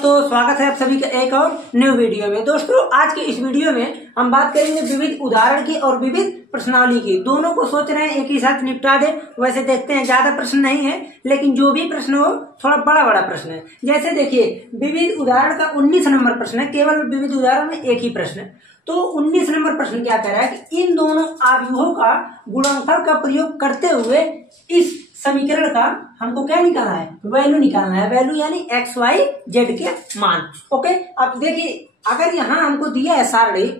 दोस्तों, स्वागत है आप सभी का एक और न्यू वीडियो में। दोस्तों, आज के इस वीडियो में हम बात करेंगे विविध उदाहरण की और विविध प्रश्नावली की। दोनों को सोच रहे हैं एक ही साथ निपटा दे। वैसे देखते हैं ज्यादा प्रश्न नहीं है, लेकिन जो भी प्रश्न हो थोड़ा बड़ा बड़ा प्रश्न है। जैसे देखिए, विविध उदाहरण का 19 नंबर प्रश्न है। केवल विविध उदाहरण में एक ही प्रश्न है। तो 19 नंबर प्रश्न क्या कह रहा है कि इन दोनों आव्यूहों का गुणनफल का प्रयोग करते हुए इस समीकरण का हमको क्या निकालना है, वैल्यू निकालना है। वैल्यू यानी एक्स वाई जेड के मान। ओके, अब देखिए, अगर यहाँ हमको दिया है सारणी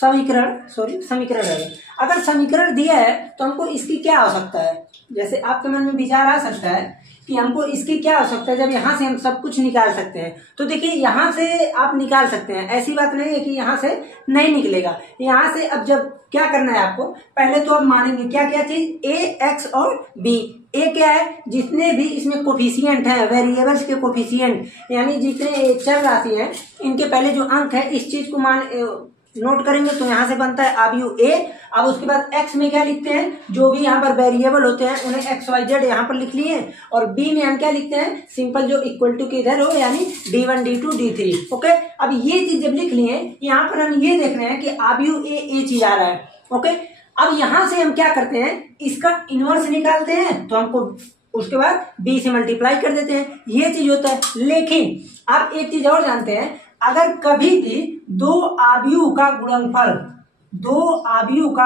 समीकरण है। अगर समीकरण दिया है तो हमको इसकी क्या आवश्यकता है। जैसे आपके मन में विचार आ सकता है कि हमको इसकी क्या आवश्यकता है, जब यहाँ से हम सब कुछ निकाल सकते हैं। तो देखिए, यहाँ से आप निकाल सकते हैं, ऐसी बात नहीं है कि यहाँ से नहीं निकलेगा। यहाँ से अब जब क्या करना है आपको, पहले तो आप मानेंगे क्या क्या चीज, ए एक्स और बी। ए क्या है, जितने भी इसमें कोफिशिएंट है, वेरिएबल्स के कोफिशिएंट, यानी जितने चर राशि है, इनके पहले जो अंक है, इस चीज को नोट करेंगे तो यहाँ से बनता है आव्यूह ए। अब उसके बाद एक्स में क्या लिखते हैं, जो भी यहाँ पर वेरिएबल होते हैं उन्हें एक्स वाई जेड यहाँ पर लिख लिए। और बी में हम क्या लिखते हैं, सिंपल जो इक्वल टू के इधर हो, यानी D1 D2 D3। ओके, अब ये चीज जब लिख लिए, यहाँ पर हम ये देख रहे हैं कि आव्यूह ए चीज आ रहा है। ओके, अब यहाँ से हम क्या करते हैं, इसका इनवर्स निकालते हैं, तो हमको उसके बाद बी से मल्टीप्लाई कर देते हैं। ये चीज होता है। लेकिन आप एक चीज और जानते हैं, अगर कभी भी दो आव्यूह का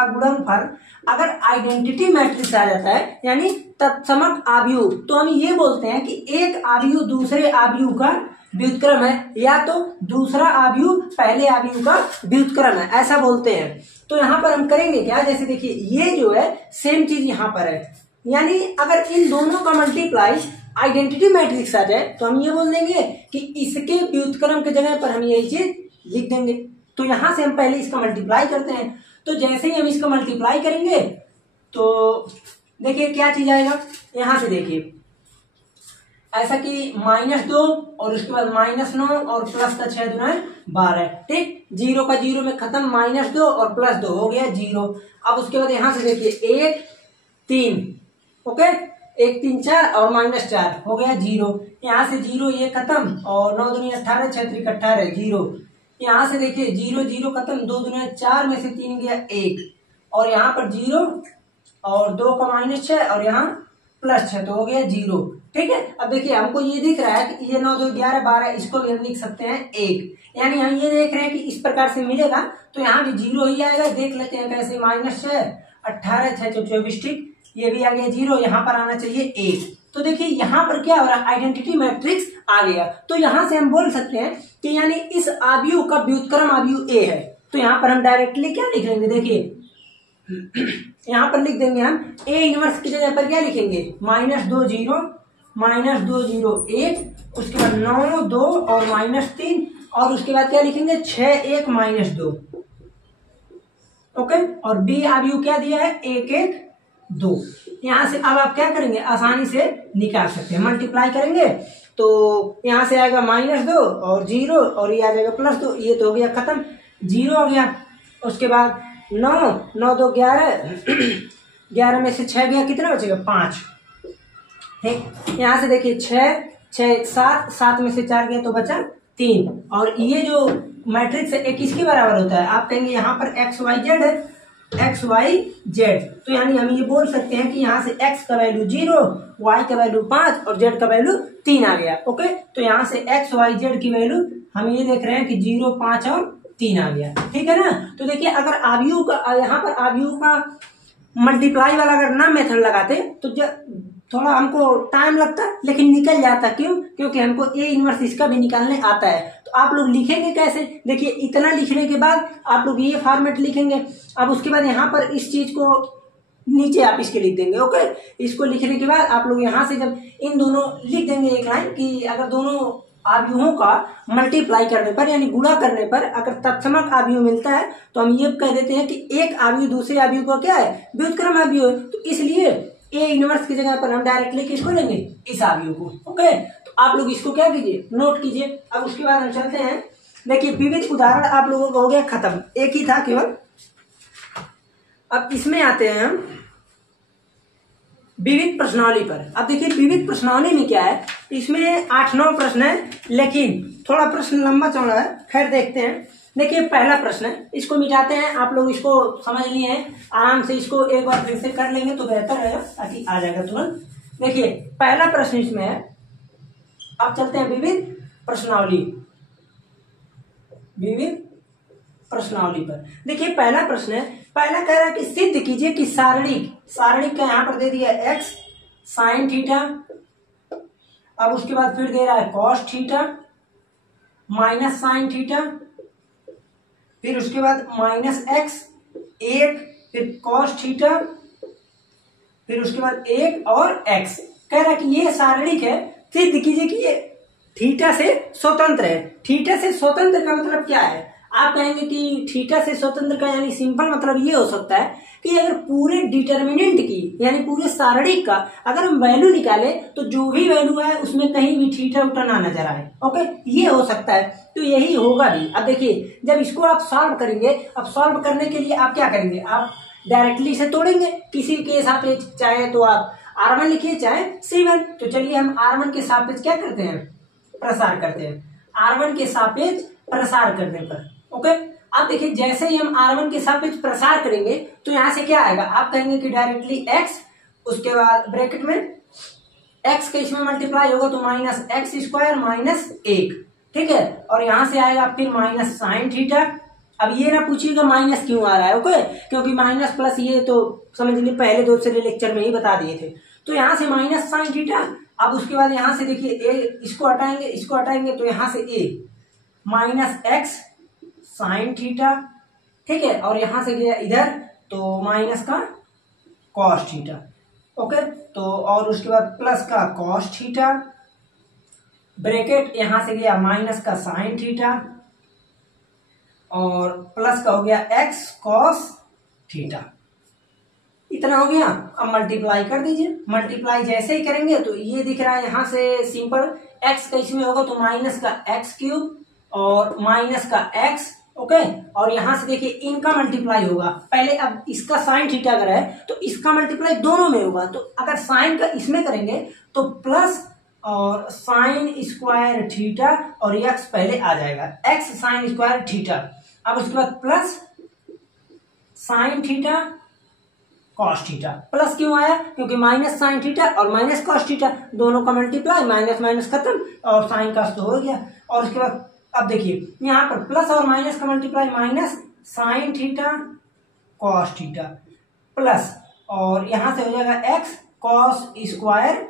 गुणनफल अगर आइडेंटिटी मैट्रिक्स आ जाता है, यानी तत्समक आव्यूह, तो हम ये बोलते हैं कि एक आव्यूह दूसरे आव्यूह का व्युत्क्रम है, या तो दूसरा आव्यूह पहले आव्यूह का व्युत्क्रम है, ऐसा बोलते हैं। तो यहाँ पर हम करेंगे क्या, जैसे देखिए, ये जो है सेम चीज यहाँ पर है, यानी अगर इन दोनों का मल्टीप्लाई आइडेंटिटी मैट्रिक्स आ जाए तो हम ये बोल देंगे कि इसके व्युत्क्रम के जगह पर हम यही चीज लिख देंगे। तो यहां से हम पहले इसका मल्टीप्लाई करते हैं। तो जैसे ही हम इसका मल्टीप्लाई करेंगे तो देखिए क्या चीज आएगा। यहां से देखिए ऐसा कि -2 और उसके बाद -9 और प्लस का 6 दूना 12। ठीक, 0 का 0 में खत्म, -2 और +2 हो गया 0। अब उसके बाद यहां से देखिए 1 3, ओके, 1 3 4 और -4 हो गया 0। यहाँ से 0 ये खत्म, और 9 दूनी 18, 6 3 18 0। यहाँ से देखिए 0 0 खत्म, 2 दूनी 4 में से 3 गया 1, और यहाँ पर 0 और 2 का -6 और यहाँ +6, तो हो गया 0। ठीक है, अब देखिए हमको ये दिख रहा है कि ये 9 2 11 12, इसको भी हम लिख सकते हैं 1, यानी हम ये देख रहे हैं कि इस प्रकार से मिलेगा। तो यहाँ भी 0 ही आएगा। देख लेते हैं कैसे, -6 18 6 24, ठीक, ये भी आ गया 0, यहाँ पर आना चाहिए 1। तो देखिए यहाँ पर क्या हो रहा है, आइडेंटिटी मैट्रिक्स आ गया। तो यहाँ से हम बोल सकते हैं कि यानी इस आव्यूह का व्युत्क्रम आव्यूह ए है। तो यहाँ पर हम डायरेक्टली क्या लिख लेंगे, देखिए यहाँ पर लिख देंगे हम ए इनवर्स की जगह पर क्या लिखेंगे, -2 0 -2 0 1, उसके बाद 9 2 और -3, और उसके बाद क्या लिखेंगे 6 1 -2। ओके, और बी आव्यूह क्या दिया है, 1 1 2। यहाँ से अब आप क्या करेंगे, आसानी से निकाल सकते हैं। मल्टीप्लाई करेंगे तो यहाँ से आएगा -2 और 0, और ये आ जाएगा +2। ये तो हो गया खत्म, 0 हो गया। उसके बाद 9 9 2 11 11 में से 6 गया, कितना बचेगा 5। ठीक, यहाँ से देखिए 6 6 7 7 में से 4 गया तो बचा 3। और ये जो मैट्रिक्स है, एक किसके बराबर होता है, आप कहेंगे यहाँ पर एक्स वाई जेड है, एक्स वाई जेड। तो यानी हम ये बोल सकते हैं कि यहाँ से एक्स का वैल्यू 0, वाई का वैल्यू 5 और जेड का वैल्यू 3 आ गया। ओके, तो यहाँ से एक्स वाई जेड की वैल्यू हम ये देख रहे हैं कि 0 5 और 3 आ गया। ठीक है ना। तो देखिए, अगर आव्यूह का, यहाँ पर आव्यूह का मल्टीप्लाई वाला अगर ना मेथड लगाते तो थोड़ा हमको टाइम लगता, लेकिन निकल जाता। क्यों, क्योंकि हमको ए इनवर्स इसका भी निकालने आता है। तो आप लोग लिखेंगे कैसे, देखिए इतना लिखने के बाद आप लोग ये फॉर्मेट लिखेंगे। अब उसके बाद यहाँ पर इस चीज को नीचे आप इसके लिख देंगे। ओके, इसको लिखने के बाद आप लोग यहाँ से जब इन दोनों लिख देंगे एक लाइन कि अगर दोनों आव्यूहों का मल्टीप्लाई करने पर, यानी गुणा करने पर अगर तत्समक आव्यूह मिलता है, तो हम ये कह देते हैं कि एक आव्यूह दूसरे आव्यूह का क्या है, व्युत्क्रम आव्यूह है। तो इसलिए ए इनवर्स की जगह पर हम डायरेक्टली किसको लेंगे, इस आव्यूह को। ओके, तो आप लोग इसको क्या कीजिए, नोट कीजिए। अब उसके बाद हम चलते हैं, देखिए विविध उदाहरण आप लोगों का हो गया खत्म, एक ही था केवल। अब इसमें आते हैं हम विविध प्रश्नावली पर। अब देखिए विविध प्रश्नावली में क्या है, इसमें 8-9 प्रश्न है, लेकिन थोड़ा प्रश्न लंबा चौड़ा है। खैर देखते हैं। देखिए पहला प्रश्न है, इसको मिटाते हैं। आप लोग इसको समझ लिए हैं, आराम से इसको एक बार फिर से कर लेंगे तो बेहतर रहेगा, ताकि आ जाएगा तुरंत। देखिए पहला प्रश्न इसमें है, अब चलते हैं विविध प्रश्नावली, विविध प्रश्नावली पर। देखिए पहला प्रश्न है, पहला कह रहा है कि सिद्ध कीजिए कि सारणिक का यहां पर दे दिया x sin थीटा, अब उसके बाद फिर दे रहा है cos theta minus sine theta, फिर उसके बाद माइनस x 1, फिर cos थीटा, फिर उसके बाद 1 और x। कह रहा है कि ये सारणिक है, सिद्ध कीजिए कि ये थीटा से स्वतंत्र है। थीटा से स्वतंत्र का मतलब क्या है? आप कहेंगे कि थीटा से स्वतंत्र का यानी सिंपल मतलब ये हो सकता है कि अगर पूरे डिटर्मिनेंट की यानी पूरे सारणिक का अगर हम वैल्यू निकाले तो जो भी वैल्यू है उसमें कहीं भी थीटा उठा ना नजर आए। ओके, ये हो सकता है, तो यही होगा भी। अब देखिए जब इसको आप सॉल्व करेंगे, अब सॉल्व करने के लिए आप क्या करेंगे, आप डायरेक्टली से तोड़ेंगे किसी के सापेक्ष, चाहे तो आप R1 लिखिए चाहे C1। तो चलिए हम R1 के सापेक्ष क्या करते हैं, प्रसार करते हैं। R1 के सापेक्ष प्रसार करने पर ओके। अब देखिए जैसे ही हम R1 के सापेक्ष प्रसार करेंगे तो यहां से क्या आएगा, आप कहेंगे कि डायरेक्टली x, उसके बाद ब्रैकेट में x के इसमें मल्टीप्लाई होगा तो माइनस एक्स स्क्वायर माइनस 1, ठीक है। और यहां से आएगा फिर माइनस साइन थीटा। अब ये ना पूछिएगा माइनस क्यों आ रहा है, ओके, क्योंकि माइनस प्लस ये तो समझ लीजिए पहले दूसरे लेक्चर में ही बता दिए थे। तो यहाँ से माइनस साइन थीटा, अब उसके बाद यहाँ से देखिए ए, इसको हटाएंगे तो यहाँ से a minus x sine theta, ठीक है। और यहां से गया इधर तो माइनस का कॉस थीटा, ओके। तो और उसके बाद प्लस का कॉस थीटा, ब्रैकेट यहां से गया माइनस का साइन थीटा और प्लस का हो गया एक्स कॉस थीटा। इतना हो गया। अब मल्टीप्लाई कर दीजिए। मल्टीप्लाई जैसे ही करेंगे तो ये दिख रहा है यहां से सिंपल, एक्स का इसमें होगा तो माइनस का एक्स क्यूब और माइनस का एक्स, ओके। और यहां से देखिए इनका मल्टीप्लाई होगा पहले। अब इसका साइन थीटा अगर है तो इसका मल्टीप्लाई दोनों में होगा। तो अगर साइन का इसमें करेंगे तो प्लस और साइन स्क्वायर थीटा और एक्स पहले आ जाएगा, एक्स साइन स्क्वायर थीटा। अब उसके बाद plus sine theta cos theta. Plus क्यों आया, क्योंकि माइनस साइन थीटा और माइनस कॉस थीटा दोनों का मल्टीप्लाई, माइनस माइनस खत्म और साइन का तो हो गया। और उसके बाद अब देखिए यहाँ पर प्लस और माइनस का multiply, minus sine theta cos theta plus और यहां से हो जाएगा x cos square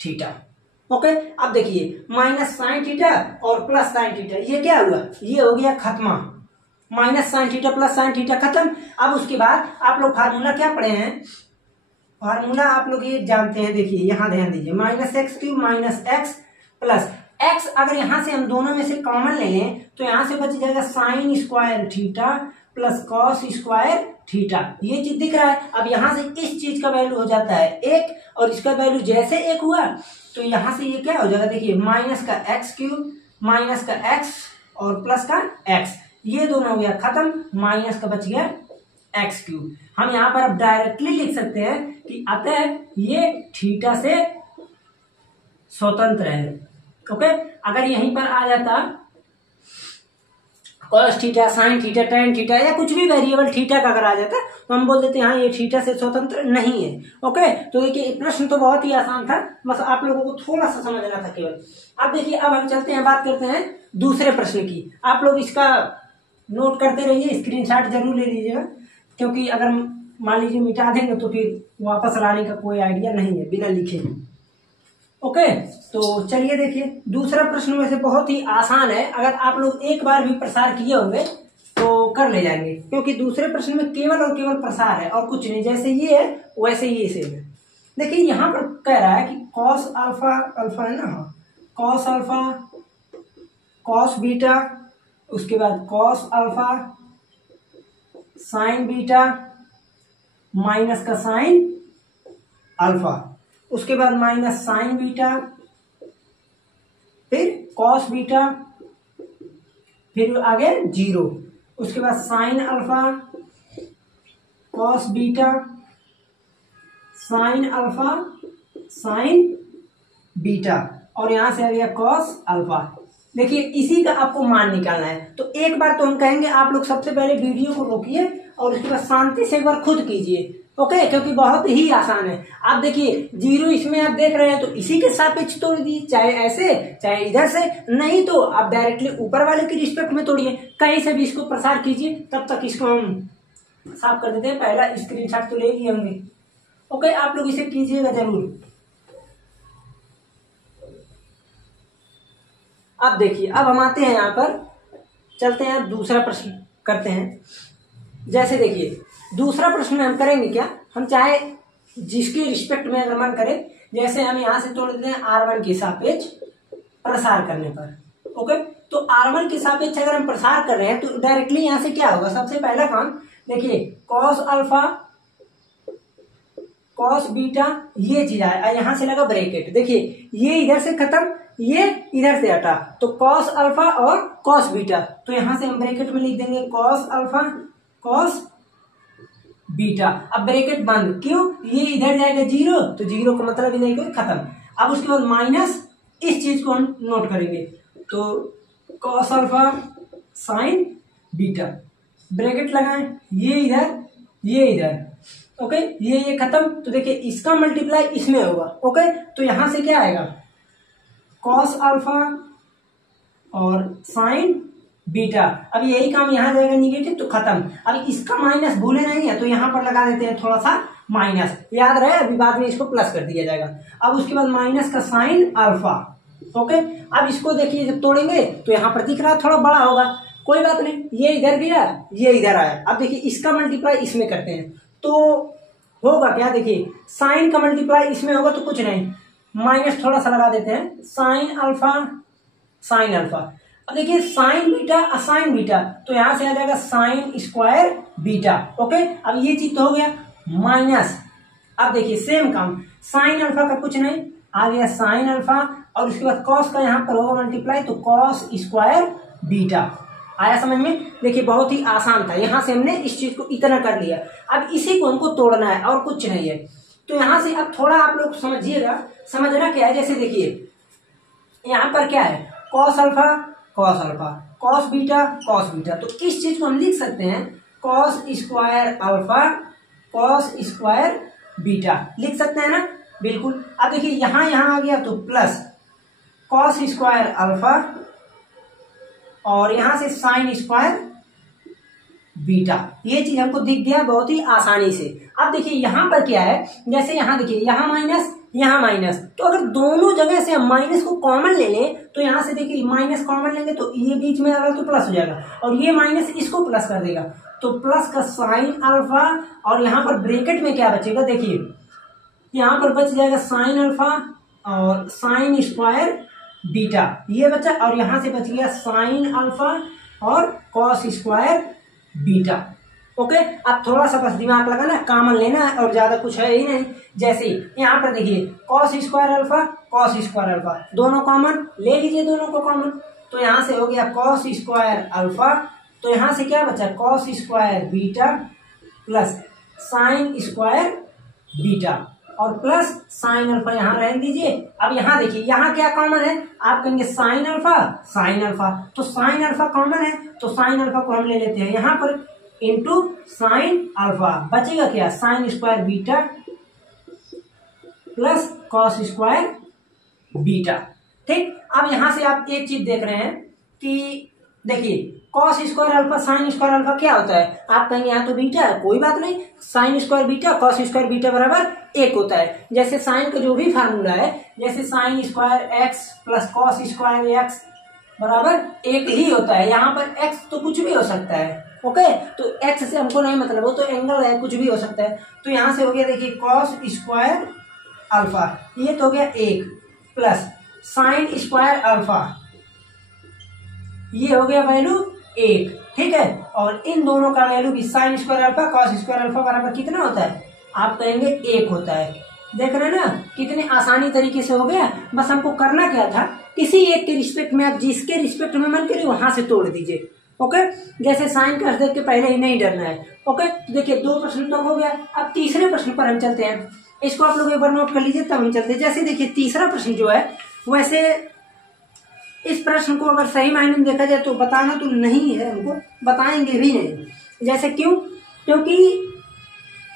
theta, okay. अब देखिए माइनस साइन थीटा और प्लस साइन थीटा, ये क्या हुआ, ये हो गया खत्मा, minus sine theta plus sine theta खत्म। अब उसके बाद आप लोग फार्मूला क्या पढ़े हैं, फार्मूला आप लोग ये जानते हैं। देखिए यहां ध्यान दीजिए, minus x cube minus x plus x, अगर यहां से हम दोनों में से कॉमन ले लें तो यहां से बच जाएगा sine square theta plus cos square theta. ये चीज दिख रहा है। अब यहां से इस चीज का वैल्यू हो जाता है 1 और इसका वैल्यू जैसे 1 हुआ तो यहां से ये क्या हो जाएगा, देखिए माइनस का एक्स क्यूब माइनस का एक्स और प्लस का एक्स, ये दोनों हो गया खत्म, माइनस का बच गया एक्स क्यूब। हम यहाँ पर अब डायरेक्टली लिख सकते हैं कि अतः ये थीटा से स्वतंत्र है, ओके। अगर यहीं पर आ जाता cos theta sine theta tan theta या कुछ भी वेरिएबल थीटा का अगर आ जाता तो हम बोल देते हैं हाँ ये थीटा से स्वतंत्र नहीं है, ओके। तो देखिए प्रश्न तो बहुत ही आसान था, बस आप लोगों को थोड़ा सा समझना था केवल। अब देखिए अब हम चलते हैं, बात करते हैं दूसरे प्रश्न की। आप लोग इसका नोट करते रहिए, स्क्रीनशॉट जरूर ले लीजिएगा, क्योंकि अगर मान लीजिए मिटा देंगे तो फिर वापस लाने का कोई आइडिया नहीं है बिना लिखे, ओके। तो चलिए देखिए दूसरा प्रश्न में से बहुत ही आसान है, अगर आप लोग एक बार भी प्रसार किए होंगे तो कर ले जाएंगे, क्योंकि दूसरे प्रश्न में केवल और केवल प्रसार है और कुछ नहीं, जैसे ये है वैसे ये सेम है। देखिए यहाँ पर कह रहा है कि कॉस अल्फा, अल्फा है ना, कॉस अल्फा कॉस बीटा, उसके बाद cos alpha sign beta minus का साइन अल्फा, उसके बाद माइनस साइन बीटा, फिर कॉस बीटा, फिर आगे 0, उसके बाद sine alpha cos beta sine alpha sign beta और यहाँ से आ गया कॉस अल्फा। देखिए इसी का आपको मान निकालना है। तो एक बार तो हम कहेंगे आप लोग सबसे पहले वीडियो को रोकिए और उसके बाद शांति से एक बार खुद कीजिए, ओके, क्योंकि बहुत ही आसान है। आप देखिए 0 इसमें आप देख रहे हैं तो इसी के सापेक्ष तोड़ दीजिए, चाहे ऐसे चाहे इधर से, नहीं तो आप डायरेक्टली ऊपर वाले की रिस्पेक्ट में तोड़िए, कहीं से भी इसको प्रसार कीजिए। तब तक इसको हम साफ कर देते हैं। पहला स्क्रीनशॉट तो ले लिए होंगे, ओके, आप लोग इसे कीजिएगा जरूर। अब देखिए, अब हम आते हैं यहाँ पर, चलते हैं दूसरा प्रश्न करते हैं। जैसे देखिए दूसरा प्रश्न में हम करेंगे क्या, हम चाहे जिसके रिस्पेक्ट में अगर मन करे, जैसे हम यहाँ से तोड़ देते हैं R1 के सापेक्ष प्रसार करने पर, ओके। तो R1 के सापेक्ष अगर हम प्रसार कर रहे हैं तो डायरेक्टली यहाँ से क्या होगा, सबसे पहला काम देखिए कॉस अल्फा कॉस बीटा ये चीज आया, यहाँ से लगा ब्रैकेट, देखिए ये इधर से खत्म, ये इधर से हटा, तो कॉस अल्फा और कॉस बीटा, तो यहां से हम ब्रैकेट में लिख देंगे कॉस अल्फा कॉस बीटा। अब ब्रैकेट बंद, क्यों, ये इधर जाएगा 0, तो 0 का मतलब इधर को खत्म। अब उसके बाद माइनस, इस चीज को हम नोट करेंगे, तो cos alpha sign beta, bracket लगाएं, ये इधर, ओके, ये खत्म। तो देखिए इसका मल्टीप्लाई इसमें होगा, ओके, तो यहां से क्या आएगा कॉस अल्फा और साइन बीटा। अब यही काम यहाँ जाएगा निगेटिव, तो खत्म। अब इसका माइनस भूले नहीं है, तो यहाँ पर लगा देते हैं थोड़ा सा माइनस, याद रहे, अभी बाद में इसको प्लस कर दिया जाएगा। अब उसके बाद माइनस का साइन अल्फा, ओके। अब इसको देखिए जब तोड़ेंगे तो यहाँ पर दिख रहा है थोड़ा बड़ा होगा, कोई बात नहीं, ये इधर गया ये इधर आया। अब देखिए इसका मल्टीप्लाई इसमें करते हैं तो होगा क्या, देखिए साइन का मल्टीप्लाई इसमें होगा तो कुछ नहीं, माइनस थोड़ा सा लगा देते हैं, साइन अल्फा साइन अल्फा। अब देखिए साइन बीटा असाइन बीटा, तो यहां से आ जाएगा साइन स्क्वायर बीटा, ओके। अब ये चीज तो हो गया माइनस। अब देखिए सेम काम, साइन अल्फा का कुछ नहीं, आ गया साइन अल्फा और उसके बाद कॉस का यहाँ पर होगा मल्टीप्लाई, तो कॉस स्क्वायर बीटा। आया समझ में, देखिए बहुत ही आसान था, यहां से हमने इस चीज को इतना कर लिया। अब इसी को हमको तोड़ना है और कुछ नहीं है। तो यहां से अब थोड़ा आप लोग समझिएगा, समझना क्या है, जैसे देखिए यहां पर क्या है कॉस अल्फा कॉस बीटा, तो इस चीज को हम लिख सकते हैं cos square alpha cos square beta, लिख सकते हैं ना, बिल्कुल। अब देखिए यहां आ गया तो प्लस कॉस स्क्वायर अल्फा और यहां से साइन स्क्वायर बीटा, ये चीज हमको दिख गया बहुत ही आसानी से। अब देखिए यहाँ पर क्या है, जैसे यहाँ देखिए यहाँ माइनस, तो अगर दोनों जगह से हम माइनस को कॉमन ले लें तो यहाँ से देखिए माइनस कॉमन लेंगे तो ये बीच में अगर तो प्लस हो जाएगा और ये माइनस इसको प्लस कर देगा, तो प्लस का साइन अल्फा और यहाँ पर ब्रैकेट में क्या बचेगा, देखिए यहाँ पर बच जाएगा साइन अल्फा और साइन स्क्वायर बीटा, ये बचा, और यहाँ से बच गया साइन अल्फा और कॉस स्क्वायर बीटा, ओके। अब थोड़ा सा बस दिमाग लगाना, कॉमन लेना है और ज्यादा कुछ है ही नहीं। जैसे यहाँ पर देखिए कॉस स्क्वायर अल्फा दोनों कॉमन ले लीजिए, दोनों को कॉमन, तो यहाँ से हो गया कॉस स्क्वायर अल्फा, तो यहाँ से क्या बचा cos square beta plus sine square beta और प्लस साइन अल्फा यहाँ रहने दीजिए। अब यहाँ देखिए यहाँ क्या कॉमन है, आप कहेंगे साइन अल्फा, तो साइन अल्फा कॉमन है, तो साइन अल्फा को हम ले लेते हैं यहाँ पर इंटू साइन अल्फा, बचेगा क्या sine square beta plus cos square beta, ठीक। अब यहाँ से आप एक चीज देख रहे हैं कि देखिए cos square alpha sine square alpha क्या होता है, आप कहेंगे यहाँ तो बीटा है, कोई बात नहीं, sine square beta cos square beta बराबर 1 होता है। जैसे साइन का जो भी फार्मूला है, जैसे sine square x plus cos square x बराबर 1 ही होता है। यहाँ पर एक्स तो कुछ भी हो सकता है, ओके, तो एक्स से हमको नहीं मतलब, वो तो एंगल है, कुछ भी हो सकता है। तो यहाँ से हो गया देखिए कॉस स्क्वायर अल्फा, ये तो हो गया 1 प्लस साइन स्क्वायर अल्फा, ये हो गया वैल्यू 1, ठीक है। और इन दोनों का वैल्यू भी sine square alpha cos square alpha बराबर कितना होता है, आप कहेंगे 1 होता है। देख रहे हैं ना कितने आसानी तरीके से हो गया। बस हमको करना क्या था, किसी एक के रिस्पेक्ट में, आप जिसके रिस्पेक्ट में मन करे वहां से तोड़ दीजिए, ओके। जैसे साइन का देख के पहले ही नहीं डरना है, ओके। तो देखिए 2 प्रश्न तो हो गया। अब तीसरे प्रश्न पर हम चलते हैं। इसको आप लोग एक बार नोट कर लीजिए तब हम चलते। जैसे देखिए तीसरा प्रश्न जो है, वैसे इस प्रश्न को अगर सही मायने में देखा जाए तो बताना तो नहीं है, हमको बताएंगे भी नहीं। जैसे क्यों? क्योंकि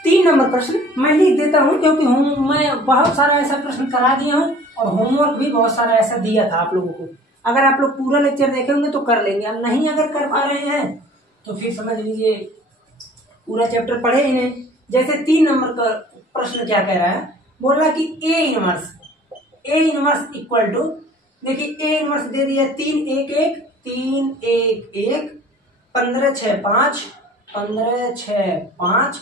3 नंबर प्रश्न मैं लिख देता हूँ, क्योंकि मैं बहुत सारा ऐसा प्रश्न करा दिया हूँ और होमवर्क भी बहुत सारा ऐसा दिया था आप लोगों को। अगर आप लोग पूरा लेक्चर देखेंगे तो कर लेंगे, अब नहीं अगर कर पा रहे हैं तो फिर समझ लीजिए पूरा चैप्टर पढ़े ही नहीं। जैसे 3 नंबर का प्रश्न क्या कह रहा है, बोल रहा है कि ए इनवर्स इक्वल टू, देखिए ए इनवर्स दे दिया 3 1 1 3 1 1 15 6 5 15 6 5,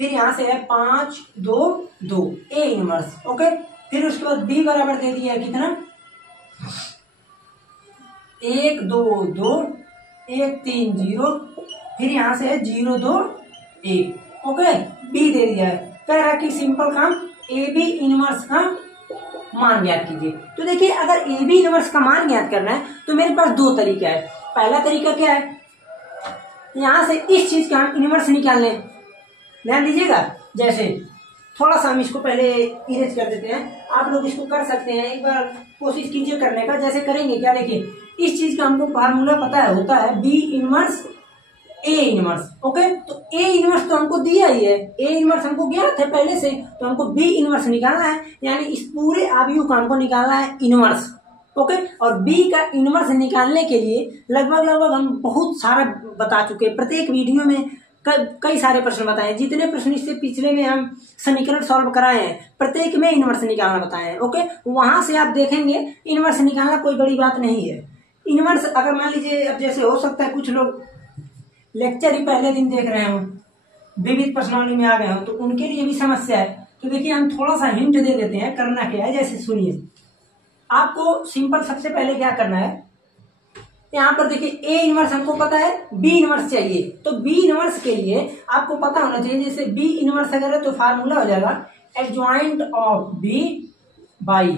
फिर यहाँ से है 5 2 2 ए इनवर्स। ओके, फिर उसके बाद बी बराबर दे दिया है कितना 1 2 2 1 3 0, फिर यहाँ से है 0 2 1। ओके, बी दे दिया है, कह रहा है कि सिंपल काम ए बी इनवर्स का मान ज्ञात कीजिए। तो देखिए अगर ए बी इनवर्स का मान ज्ञात करना है तो मेरे पास 2 तरीका है। पहला तरीका क्या है, यहां से इस चीज का हम इनवर्स निकाल लें, ध्यान दीजिएगा। जैसे थोड़ा सा हम इसको पहले इरेज कर देते हैं, आप लोग इसको कर सकते हैं, एक बार कोशिश कीजिए करने का। जैसे करेंगे क्या, देखिए इस चीज का हमको फार्मूला पता है, होता है B inverse A inverse. Okay, तो ए इनवर्स तो हमको दिया ही है, ए इनवर्स हमको ज्ञात है पहले से, तो हमको बी इनवर्स निकालना है, यानी इस पूरे आव्यूह का हमको निकालना है इनवर्स। ओके, और बी का इनवर्स निकालने के लिए लगभग हम बहुत सारा बता चुके हैं, प्रत्येक वीडियो में कई सारे प्रश्न बताए, जितने प्रश्न इससे पिछले में हम समीकरण सॉल्व कराए हैं प्रत्येक में इनवर्स निकालना बताए हैं। ओके, वहां से आप देखेंगे इनवर्स निकालना कोई बड़ी बात नहीं है। इनवर्स अगर मान लीजिए, अब जैसे हो सकता है कुछ लोग लेक्चर ही पहले दिन देख रहे हो, विविध प्रश्नावली में आ गए हो, तो उनके लिए भी समस्या है। तो देखिए हम थोड़ा सा हिंट दे देते हैं, करना क्या है। जैसे सुनिए, आपको सिंपल सबसे पहले क्या करना है, यहाँ पर देखिए ए इनवर्स हमको पता है, बी इनवर्स चाहिए, तो बी इनवर्स के लिए आपको पता होना चाहिए, जैसे बी इनवर्स अगर है तो फार्मूला हो जाएगा adjoint of B by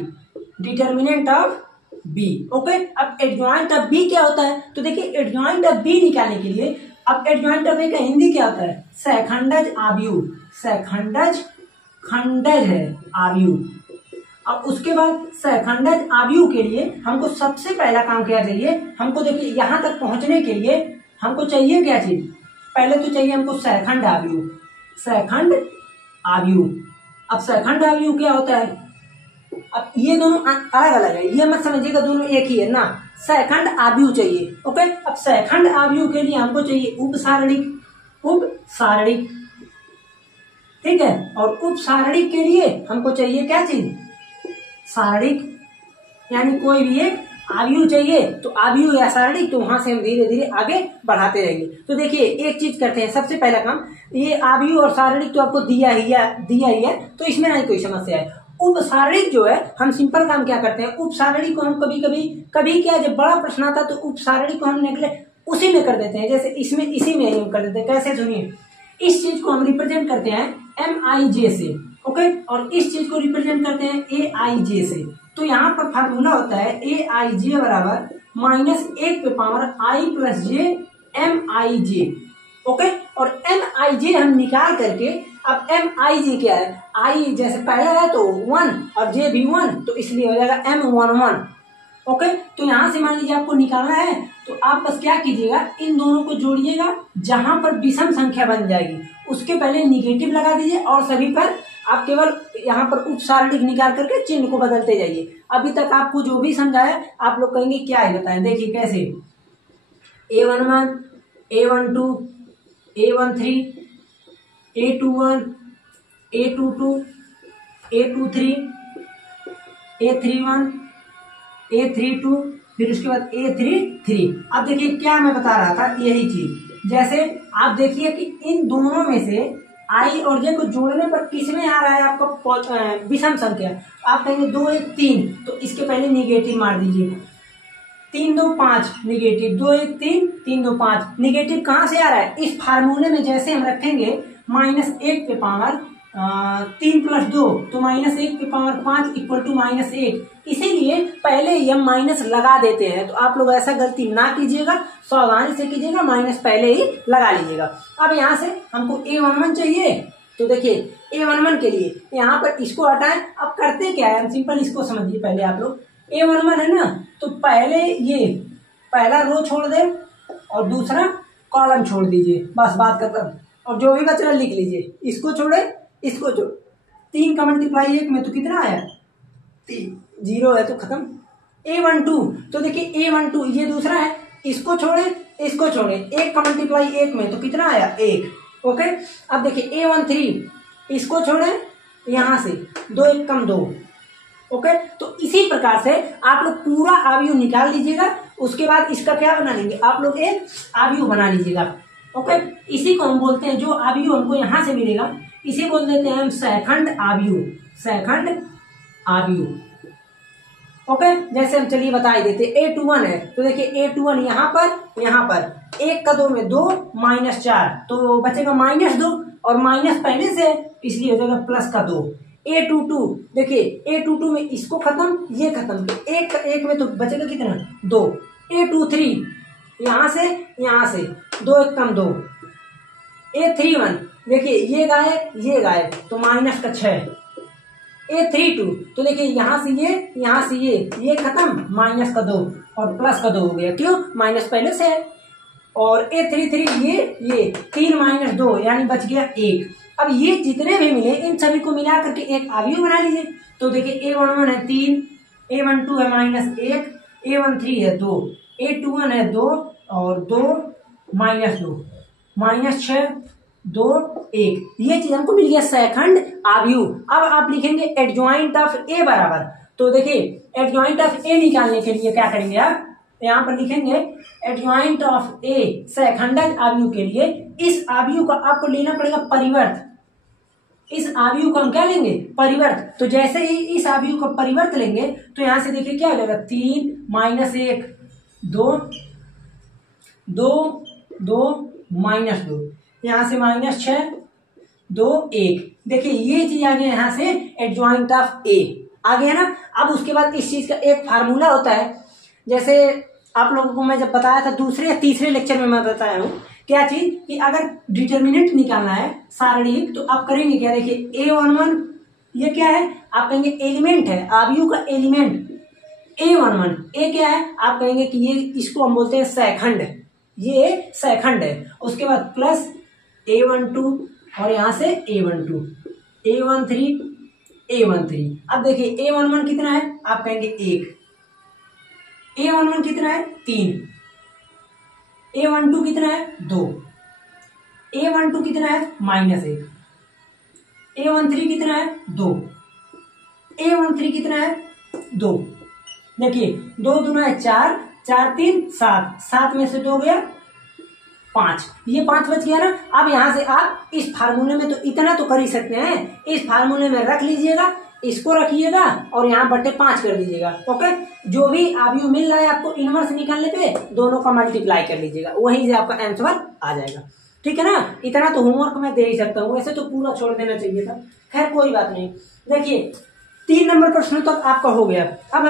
determinant of B. Okay, अब एडजॉइंट ऑफ बी क्या होता है, तो देखिए एडजॉइंट ऑफ बी निकालने के लिए, अब एडजॉइंट ऑफ ए का हिंदी क्या होता है, सहखंडज आव्यूह, सहखंडज खंडज है आव्यूह। अब उसके बाद सहखंडज आव्यूह के लिए हमको सबसे पहला काम क्या चाहिए, हमको देखिए यहां तक पहुंचने के लिए हमको चाहिए क्या चीज, पहले तो चाहिए हमको सहखंड आव्यूह, सहखंड आव्यूह। अब सहखंड आव्यूह क्या होता है, अब ये दोनों अलग अलग है, ये मत समझिएगा दोनों एक ही है ना, सहखंड आव्यूह चाहिए। ओके, अब सहखंड आव्यूह के लिए हमको चाहिए उपसारणिक, ठीक है, और उपसारणिक के लिए हमको चाहिए क्या चीज, सारणिक, यानी कोई भी एक आव्यूह चाहिए, तो आव्यूह या सारणिक, तो वहां से हम धीरे धीरे आगे बढ़ाते रहेंगे। तो देखिए एक चीज करते हैं, सबसे पहला काम, ये आव्यूह और सारणिक तो आपको दिया ही है, तो इसमें नहीं कोई समस्या है। उपसारणिक जो है, हम सिंपल काम क्या करते हैं, उपसारणिक को हम कभी क्या, जब बड़ा प्रश्न आता तो उपसारणिक को हम नेगलेक्ट उसी में कर देते हैं, जैसे इसमें इसी में हम कर देते हैं। कैसे, सुनिए, इस चीज को हम रिप्रेजेंट करते हैं MIJ से। ओके, और इस चीज को रिप्रेजेंट करते हैं AIJ से। तो यहाँ पर फार्मूला होता है AIJ बराबर -1 पे power I plus J MIJ। Okay, और MIJ हम निकाल करके, अब MIJ क्या है, I जैसे पहला है तो 1 और J भी 1, तो इसलिए हो जाएगा M11। ओके, तो यहां से मान लीजिए आपको निकालना है, तो आप बस क्या कीजिएगा, इन दोनों को जोड़िएगा, जहां पर विषम संख्या बन जाएगी उसके पहले निगेटिव लगा दीजिए, और सभी पर आप केवल यहाँ पर उपसारणिक निकाल करके चिन्ह को बदलते जाइए। अभी तक आपको जो भी समझाया आप लोग कहेंगे क्या है बताएं। देखिए कैसे, A11 A12 A13 A21 A22 A23 A31 A32, फिर उसके बाद A33। अब देखिए क्या मैं बता रहा था, यही चीज। जैसे आप देखिए कि इन दोनों में से I और J को जोड़ने पर किसमें आ रहा है आपका विषम संख्या, आप कहेंगे 2 1 3, तो इसके पहले निगेटिव मार दीजिए, 3 2 5 निगेटिव, 2 1 3 3 2 5 निगेटिव कहाँ से आ रहा है, इस फार्मूले में जैसे हम रखेंगे -1 पे पावर 3 प्लस 2, तो -1 पे पावर 5 इक्वल टू -1, इसीलिए पहले ही हम माइनस लगा देते हैं। तो आप लोग ऐसा गलती ना कीजिएगा, सावधानी से कीजिएगा, माइनस पहले ही लगा लीजिएगा। अब यहाँ से हमको A11 चाहिए, तो देखिए A11 के लिए यहाँ पर इसको हटाएं। अब करते क्या है, हम सिंपल इसको समझिए पहले आप लोग। A11 है ना, तो पहले ये पहला रो छोड़ दे और दूसरा कॉलम छोड़ दीजिए, बस बात खत्म। और जो भी बचा लिख लीजिए, इसको छोड़े इसको छोड़। 3 का मल्टीप्लाई 1 में तो कितना आया 3, 0 है तो खत्म। A12 तो देखिए A12 ये दूसरा है, इसको छोड़े इसको छोड़े, 1 का मल्टीप्लाई 1 में तो कितना आया 1। ओके, अब देखिए A13 इसको छोड़े यहां से 2 1 कम 2। ओके, तो इसी प्रकार से आप लोग पूरा आव्यूह निकाल लीजिएगा। उसके बाद इसका क्या बना लेंगे आप लोग, एक आव्यूह बना लीजिएगा। ओके, इसी को हम बोलते हैं, जो आव्यूह हमको यहां से मिलेगा इसे बोल देते हैं हम सहखंड आव्यूह, सहखंड आव्यूह। ओके, जैसे हम चलिए बता ही देते। A21 है तो देखिए A21 यहाँ पर 1 का 2 में 2 -4 तो बचेगा -2 और माइनस पहले से इसलिए हो जाएगा प्लस का 2। A22 देखिए A22 में इसको खत्म ये खत्म, 1 का 1 में तो बचेगा कितना 2। A23 यहाँ से 2 1 कम 2। A31 देखिए ये गायब तो माइनस का 6। A32 तो देखिए यहाँ से ये खत्म, माइनस का 2 और प्लस का 2 हो गया, क्यों माइनस पहले से है। और A33 ये 3 - 2 यानी बच गया 1। अब ये जितने भी मिले इन सभी को मिला करके एक आव्यूह बना लीजिए। तो देखिए A11 है 3, A12 है -1, A13 है 2, A21 है 2 और 2 -2 -6 2 1। ये चीज हमको मिल गया सहखंड आव्यूह। अब आप लिखेंगे एडजॉइंट ऑफ ए बराबर, तो देखिए एडजॉइंट ऑफ ए निकालने के लिए क्या करेंगे आप यहाँ पर लिखेंगे एडजॉइंट ऑफ ए सहखंडज आव्यूह के लिए इस आव्यूह का आपको लेना पड़ेगा परिवर्त। इस आव्यूह को हम क्या लेंगे परिवर्त। तो जैसे ही इस आव्यूह का परिवर्त लेंगे तो यहां से देखिए क्या हो जाएगा 3 -1 2 2 2 -2 यहां से -6 2 1। देखिए ये चीज आ गया यहाँ से एडजॉइंट ऑफ ए आ गया ना। अब उसके बाद इस चीज का एक फार्मूला होता है, जैसे आप लोगों को मैं जब बताया था दूसरे या तीसरे लेक्चर में मैं बताया हूँ क्या चीज कि अगर डिटर्मिनेंट निकालना है सारणिक तो आप करेंगे क्या, देखिए A11 ये क्या है आप कहेंगे एलिमेंट है, आव्यूह का एलिमेंट A11 ए क्या है आप कहेंगे कि ये इसको हम बोलते हैं सहखंड, ये सहखंड है। उसके बाद प्लस A12 और यहां से A12 A13 A13। अब देखिए A11 कितना है आप कहेंगे 1, A11 कितना है 3, A12 कितना है 2, A12 कितना है -1, A13 कितना है 2, A13 कितना है 2। देखिए 2 दूना है 4, 4 3 7, 7 में से 2 गया 5, ये 5 बच गया ना। अब यहां से आप इस फार्मूले में तो इतना तो कर ही सकते हैं, इस फार्मूले में रख लीजिएगा, इसको रखिएगा और यहाँ बटे 5 कर दीजिएगा। ओके, जो भी आव्यूह मिल रहा है आपको इनवर्स निकालने पे दोनों का मल्टीप्लाई कर लीजिएगा, वहीं से आपका आंसर आ जाएगा। ठीक है ना, इतना तो होमवर्क मैं दे ही सकता हूँ, वैसे तो पूरा छोड़ देना चाहिए था, खैर कोई बात नहीं। देखिए 3 नंबर प्रश्न तक आपका हो गया। अब